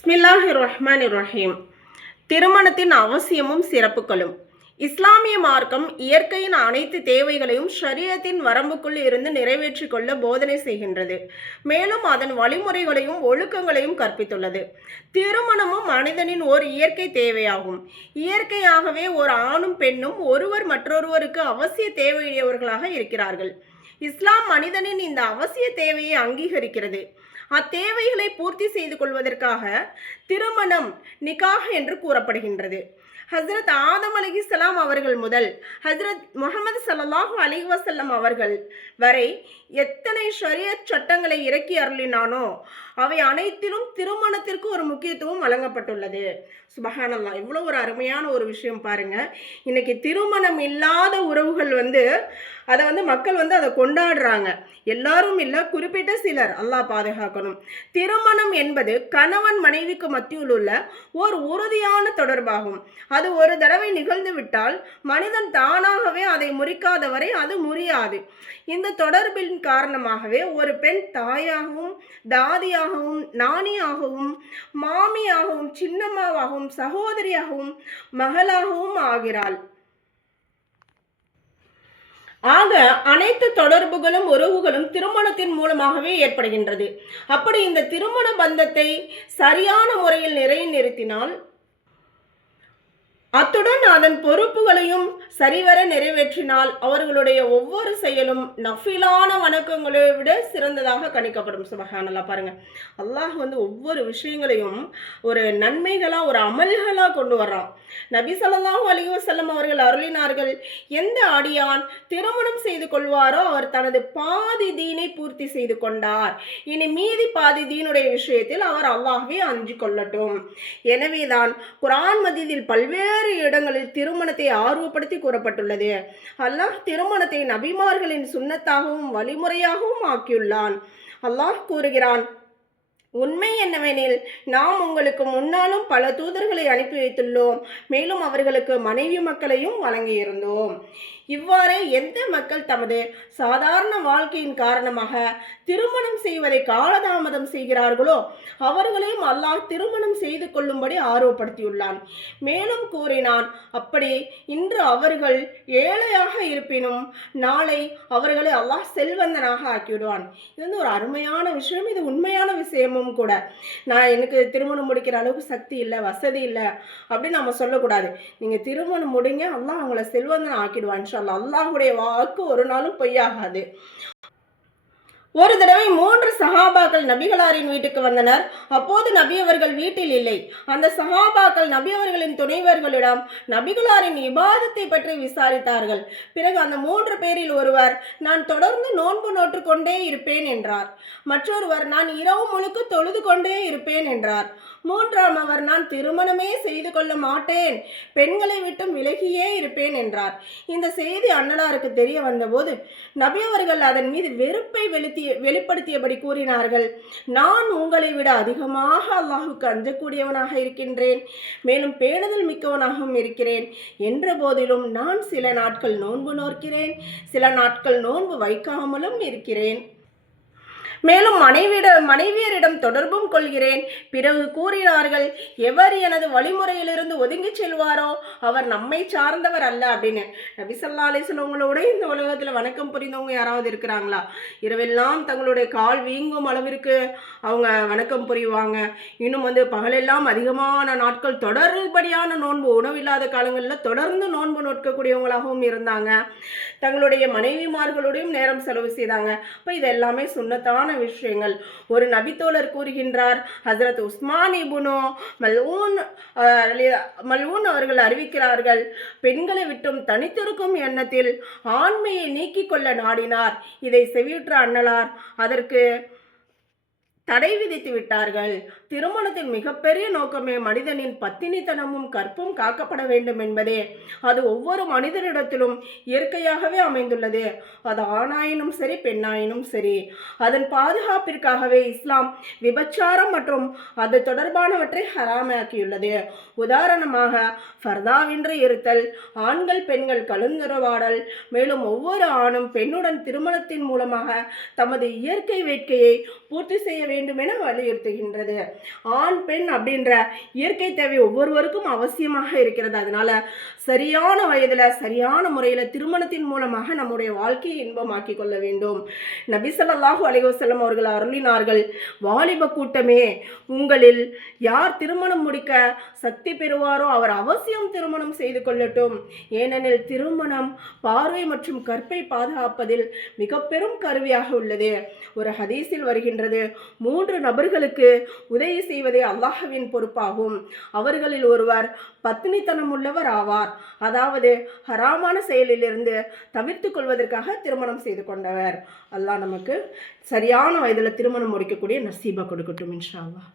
பிஸ்மில்லாஹிர் ரஹ்மானிர் ரஹீம். திருமணத்தின் அவசியமும் சிறப்புகளும். இஸ்லாமிய மார்க்கம் இயற்கையின் அனைத்து தேவைகளையும் ஷரியத்தின் வரம்புக்குள் இருந்து நிறைவேற்றிக் கொள்ள போதனை செய்கின்றது. மேலும் அதன் வழிமுறைகளையும் ஒழுக்கங்களையும் கற்பித்துள்ளது. திருமணமும் மனிதனின் ஓர் இயற்கை தேவையாகும். இயற்கையாகவே ஒரு ஆணும் பெண்ணும் ஒருவர் மற்றொருவருக்கு அவசிய தேவையுடையவர்களாக இருக்கிறார்கள். இஸ்லாம் மனிதனின் இந்த அவசிய தேவையை அங்கீகரிக்கிறது. அத்தேவைகளை பூர்த்தி செய்து கொள்வதற்காக திருமணம் நிக்காஹ் என்று கூறப்படுகின்றது. ஹஸ்ரத் ஆதம் அலைஹிஸ்ஸலாம் அவர்கள் முதல் ஹஸ்ரத் முஹம்மது ஸல்லல்லாஹு அலைஹி வஸல்லம் அவர்கள் வரை எத்தனை ஷரியத் சட்டங்களை இறக்கி அருளினானோ அவை அனைத்திலும் திருமணத்திற்கு ஒரு முக்கியத்துவம் வழங்கப்பட்டுள்ளது. சுபஹானல்லாஹ், எவ்வளோ ஒரு அருமையான ஒரு விஷயம் பாருங்க. இன்னைக்கு திருமணம் இல்லாத உறவுகள் அதை மக்கள் அதை கொண்டாடுறாங்க. எல்லாரும் இல்லை, குறிப்பிட்ட சிலர். அல்லாஹ் பாதுகாக்கணும். திருமணம் என்பது கணவன் மனைவிக்கு மத்தியில் உள்ள ஒரு உறுதியான தொடர்பாகும். அது ஒரு தடவை நிகழ்ந்து விட்டால் மனிதன் தானாகவே அதை முறிக்காதவரை அது முறியாது. இந்த தொடர்பின் காரணமாகவே ஒரு பெண் தாயாகவும் தாதியாகவும் நாணியாகவும் மாமியாகவும் சின்னம்மாவாகவும் சகோதரியாகவும் மகளாகவும் ஆகிறாள். ஆக அனைத்து தொடர்புகளும் உறவுகளும் திருமணத்தின் மூலமாகவே ஏற்படுகின்றது. அப்படி இந்த திருமண பந்தத்தை சரியான முறையில் நிலைநிறுத்தினால் அத்துடன் அதன் பொறுப்புகளையும் சரிவர நிறைவேற்றினால் அவர்களுடைய ஒவ்வொரு செயலும் நஃபிலான வணக்கங்களை விட சிறந்ததாக கணிக்கப்படும். சுபஹானல்லாஹ், பாருங்க, அல்லாஹ் ஒவ்வொரு விஷயங்களையும் ஒரு நன்மைகளா ஒரு அமல்களா கொண்டு வர்றான். நபி ஸல்லல்லாஹு அலைஹி வஸல்லம் அவர்கள் அருளினார்கள், எந்த அடியான் திருமணம் செய்து கொள்வாரோ அவர் தனது பாதி தீனை பூர்த்தி செய்து கொண்டார். இனி மீதி பாதி தீனுடைய விஷயத்தில் அவர் அல்லாஹ்வை அஞ்சு கொள்ளட்டும். எனவேதான் குர்ஆன் மஜீதில் பல்வேறு இடங்களில் திருமணத்தை ஆர்வப்படுத்தி கூறப்பட்டுள்ளது. அல்லாஹ் திருமணத்தை நபிமார்களின் சுன்னத்தாகவும் வழிமுறையாகவும் ஆக்கியுள்ளான். அல்லாஹ் கூறுகிறான், உண்மை என்னவெனில் நாம் உங்களுக்கு முன்னாலும் பல தூதர்களை அனுப்பி வைத்துள்ளோம், மேலும் அவர்களுக்கு மனைவி மக்களையும் வழங்கியிருந்தோம். இவ்வாறே எந்த மக்கள் தமது சாதாரண வாழ்க்கையின் காரணமாக திருமணம் செய்வதை காலதாமதம் செய்கிறார்களோ அவர்களையும் அல்லாஹ் திருமணம் செய்து கொள்ளும்படி ஆர்வப்படுத்தியுள்ளான். மேலும் கூறினான், அப்படி இன்று அவர்கள் ஏழையாக இருப்பினும் நாளை அவர்களை அல்லாஹ் செல்வந்தனாக ஆக்கிவிடுவான். இது ஒரு அருமையான விஷயம். இது உண்மையான விஷயமும் கூட. எனக்கு திருமணம் முடிக்கிற அளவுக்கு சக்தி இல்லை, வசதி இல்லை அப்படின்னு நம்ம சொல்லக்கூடாது. நீங்கள் திருமணம் முடிங்க, அல்லாஹ் அவங்கள செல்வந்தன் ஆக்கிடுவான். அல்லாஹ்வுடைய வாக்கு ஒரு நாளும் பொய்யாகாது. ஒரு தடவை 3 சஹாபாக்கள் நபிகளாரின் வீட்டுக்கு வந்தனர். அப்போது நபி அவர்கள் வீட்டில் இல்லை. அந்த சஹாபாக்கள் நபி அவர்களின் துணைவர்களிடம் நபிகளாரின் இபாதத்தை பற்றி விசாரித்தார்கள். பிறகு அந்த 3 பேரில் ஒருவர், நான் தொடர்ந்து நோன்பு நோற்று கொண்டே இருப்பேன் என்றார். மற்றொருவர், நான் இரவு முழுக்க தொழுது கொண்டே இருப்பேன் என்றார். மூன்றாமவர், நான் திருமணமே செய்து கொள்ள மாட்டேன், பெண்களை விட்டும் விலகியே இருப்பேன் என்றார். இந்த செய்தி அன்னலாருக்கு தெரிய வந்தபோது நபி அவர்கள் அதன் மீது வெறுப்பை வெளிப்படுத்தியபடி கூறினார்கள், நான் உங்களை விட அதிகமாக அல்லாஹுக்கு அஞ்சக்கூடியவனாக இருக்கின்றேன், மேலும் பேணுதல் மிக்கவனாகவும் இருக்கிறேன். என்ற போதிலும் நான் சில நாட்கள் நோன்பு நோக்கிறேன், சில நாட்கள் நோன்பு வைக்காமலும் இருக்கிறேன். மேலும் மனைவியரிடம் தொடர்பும் கொள்கிறேன். பிறகு கூறினார்கள், எவர் எனது வழிமுறையிலிருந்து ஒதுங்கி செல்வாரோ அவர் நம்மை சார்ந்தவர் அல்ல அப்படின்னு. நபி ஸல்லல்லாஹு அலைஹி வஸல்லமோட இந்த உலகத்தில் வணக்கம் புரிந்தவங்க யாராவது இருக்கிறாங்களா? இரவெல்லாம் தங்களுடைய கால் வீங்கும் அளவிற்கு அவங்க வணக்கம் புரிவாங்க. இன்னும் பகலெல்லாம் அதிகமான நாட்கள் தொடர்படியான நோன்பு, உணவில்லாத காலங்களில் தொடர்ந்து நோன்பு நோக்கக்கூடியவங்களாகவும் இருந்தாங்க. தங்களுடைய மனைவிமார்களுடையும் நேரம் செலவு செய்தாங்க. இப்போ இது எல்லாமே சுன்னத்தான விஷயங்கள். ஒரு நபித்தோழர் கூறுகின்றார், ஹஜ்ரத் உஸ்மான் இப்னு மல்ஊன் அவர்கள் அறிவிக்கிறார்கள், பெண்களை விட்டும் தனித்திருக்கும் எண்ணத்தில் ஆண்மையை நீக்கிக் கொள்ள நாடினார். இதை செவியுற்ற அன்னலார் அதற்கு தடை விதித்து விட்டார்கள். திருமணத்தின் மிகப்பெரிய நோக்கமே மனிதனின் பத்தினித்தனமும் கற்பும் காக்கப்பட வேண்டும் என்பதே. அது ஒவ்வொரு மனிதனிடத்திலும் இயற்கையாகவே அமைந்துள்ளது. அது ஆணாயினும் சரி, பெண்ணாயினும் சரி. அதன் பாதுகாப்பிற்காகவே இஸ்லாம் விபச்சாரம் மற்றும் அது தொடர்பானவற்றை ஹராமாக்கியுள்ளது. உதாரணமாக ஃபர்தாவின்றி இருத்தல், ஆண்கள் பெண்கள் கலந்துரையாடல், மேலும் ஒவ்வொரு ஆணும் பெண்ணுடன் திருமணத்தின் மூலமாக தமது இயற்கை வேட்கையை பூர்த்தி செய்ய வேண்டும் வேண்டும் என வலியுறுத்துகின்றது. ஆண் பெண் அப்படின்ற இயற்கை தேவை ஒவ்வொருவருக்கும் அவசியமாக இருக்கிறது. அதனால சரியான வயதில் சரியான முறையில் திருமணத்தின் மூலமாக நம்முடைய வாழ்க்கையை இன்பமாக்கி கொள்ள வேண்டும். நபி ஸல்லல்லாஹு அலைஹி வஸல்லம் அவர்கள் அருளினார்கள், வாலிப கூட்டமே, உங்களில் யார் திருமணம் முடிக்க சக்தி பெறுவாரோ அவர் அவசியம் திருமணம் செய்து கொள்ளட்டும். ஏனெனில் திருமணம் பார்வை மற்றும் கற்பை பாதுகாப்பதில் மிக பெரும் கருவியாக உள்ளது. ஒரு ஹதீஸில் வருகின்றது, 3 நபர்களுக்கு உதவி செய்வதே அல்லாஹ்வின் பொறுப்பாகும். அவர்களில் ஒருவர் பத்தினித்தனம் உள்ளவர் ஆவார், அதாவது ஹராமான செயலிலிருந்து தவிர்த்து கொள்வதற்காக திருமணம் செய்து கொண்டவர். அல்லாஹ் நமக்கு சரியான வயதில் திருமணம் முடிக்கக்கூடிய நசீபா கொடுக்கட்டும் இன்ஷா அல்லாஹ்.